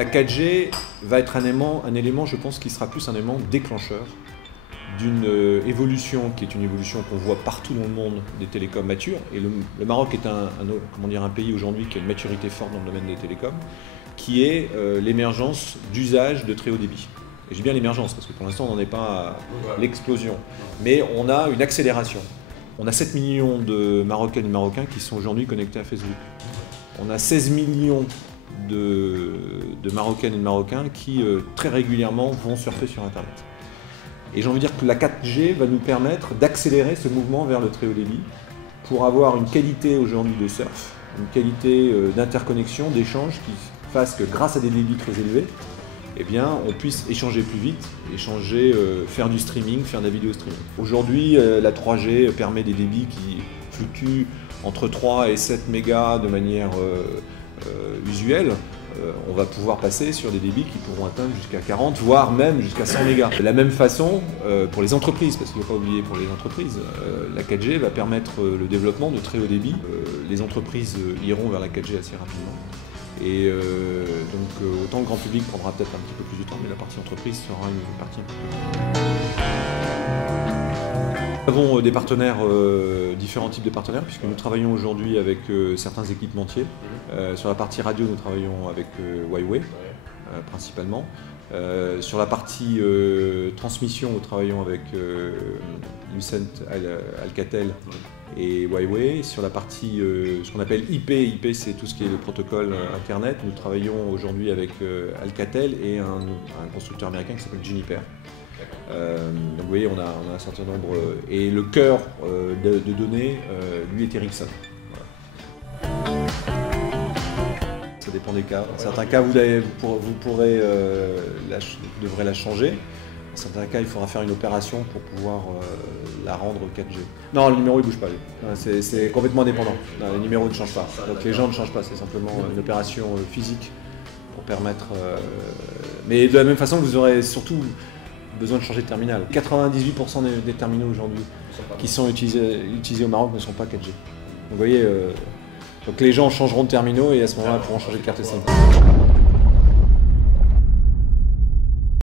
La 4G va être un élément, je pense, qui sera plus un élément déclencheur d'une évolution qui est une évolution qu'on voit partout dans le monde des télécoms matures. Et le Maroc est un pays aujourd'hui qui a une maturité forte dans le domaine des télécoms, qui est l'émergence d'usages de très haut débit. Et j'ai bien l'émergence parce que pour l'instant on n'en est pas à l'explosion. Mais on a une accélération. On a 7 millions de Marocaines et Marocains qui sont aujourd'hui connectés à Facebook. On a 16 millions de Marocaines et de Marocains qui très régulièrement vont surfer sur Internet. Et j'ai envie de dire que la 4G va nous permettre d'accélérer ce mouvement vers le très haut débit pour avoir une qualité aujourd'hui de surf, une qualité d'interconnexion, d'échange qui fasse que grâce à des débits très élevés, eh bien, on puisse échanger plus vite, faire du streaming, faire de la vidéo streaming. Aujourd'hui, la 3G permet des débits qui fluctuent entre 3 et 7 mégas de manière usuelle. On va pouvoir passer sur des débits qui pourront atteindre jusqu'à 40, voire même jusqu'à 100 mégas. De la même façon, pour les entreprises, parce qu'il ne faut pas oublier pour les entreprises, la 4G va permettre le développement de très haut débit. Les entreprises iront vers la 4G assez rapidement. Et donc autant le grand public prendra peut-être un petit peu plus de temps, mais la partie entreprise sera une partie Nous avons des partenaires, différents types de partenaires, puisque nous travaillons aujourd'hui avec certains équipementiers. Sur la partie radio, nous travaillons avec Huawei, principalement. Sur la partie transmission, nous travaillons avec Lucent, Alcatel et Huawei. Sur la partie, ce qu'on appelle IP c'est tout ce qui est le protocole Internet. Nous travaillons aujourd'hui avec Alcatel et un constructeur américain qui s'appelle Juniper. Donc vous voyez, on a un certain nombre. Et le cœur de données, lui, est Ericsson. Voilà. Ça dépend des cas. Dans certains cas, vous devrez la changer. Dans certains cas, il faudra faire une opération pour pouvoir la rendre 4G. Non, le numéro ne bouge pas. C'est complètement indépendant. Non, le numéro ne change pas. Donc les gens ne changent pas. C'est simplement une opération physique pour permettre. Mais de la même façon, vous aurez surtout besoin de changer de terminal. 98% des terminaux aujourd'hui qui sont utilisés au Maroc ne sont pas 4G. Donc vous voyez, donc les gens changeront de terminaux et à ce moment-là pourront changer de carte SIM.